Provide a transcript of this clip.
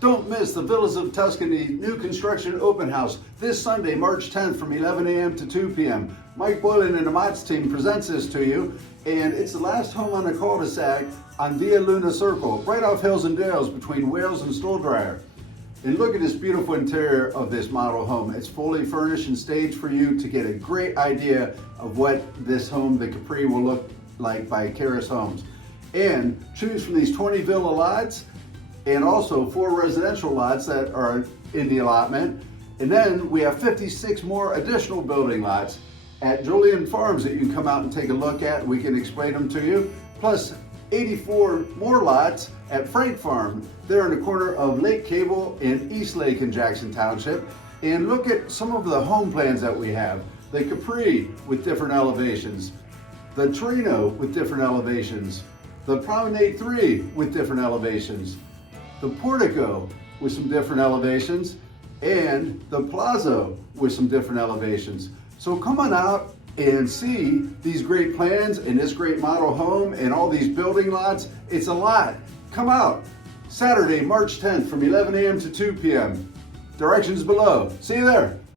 Don't miss the Villas of Tuscany new construction open house this Sunday, March 10th from 11 a.m. to 2 p.m. Mike Boylan and the Mott's team presents this to you, and it's the last home on the cul-de-sac on Via Luna Circle, right off Hills and Dales between Wales and Stuhldreher. And look at this beautiful interior of this model home. It's fully furnished and staged for you to get a great idea of what this home, the Capri, will look like by Karis Homes. And choose from these 20 villa lots and also 4 residential lots that are in the allotment. And then we have 56 more additional building lots at Julian farms that you can come out and take a look at. We can explain them to you. Plus 84 more lots at Frank Farm. They're in the corner of Lake Cable and East Lake in Jackson Township. And look at some of the home plans that we have. The Capri with different elevations. The Torino with different elevations. The Promenade 3 with different elevations. The Portico with some different elevations, and the Plaza with some different elevations. So come on out and see these great plans and this great model home and all these building lots. It's a lot. Come out Saturday, March 10th from 11 a.m. to 2 p.m. Directions below. See you there.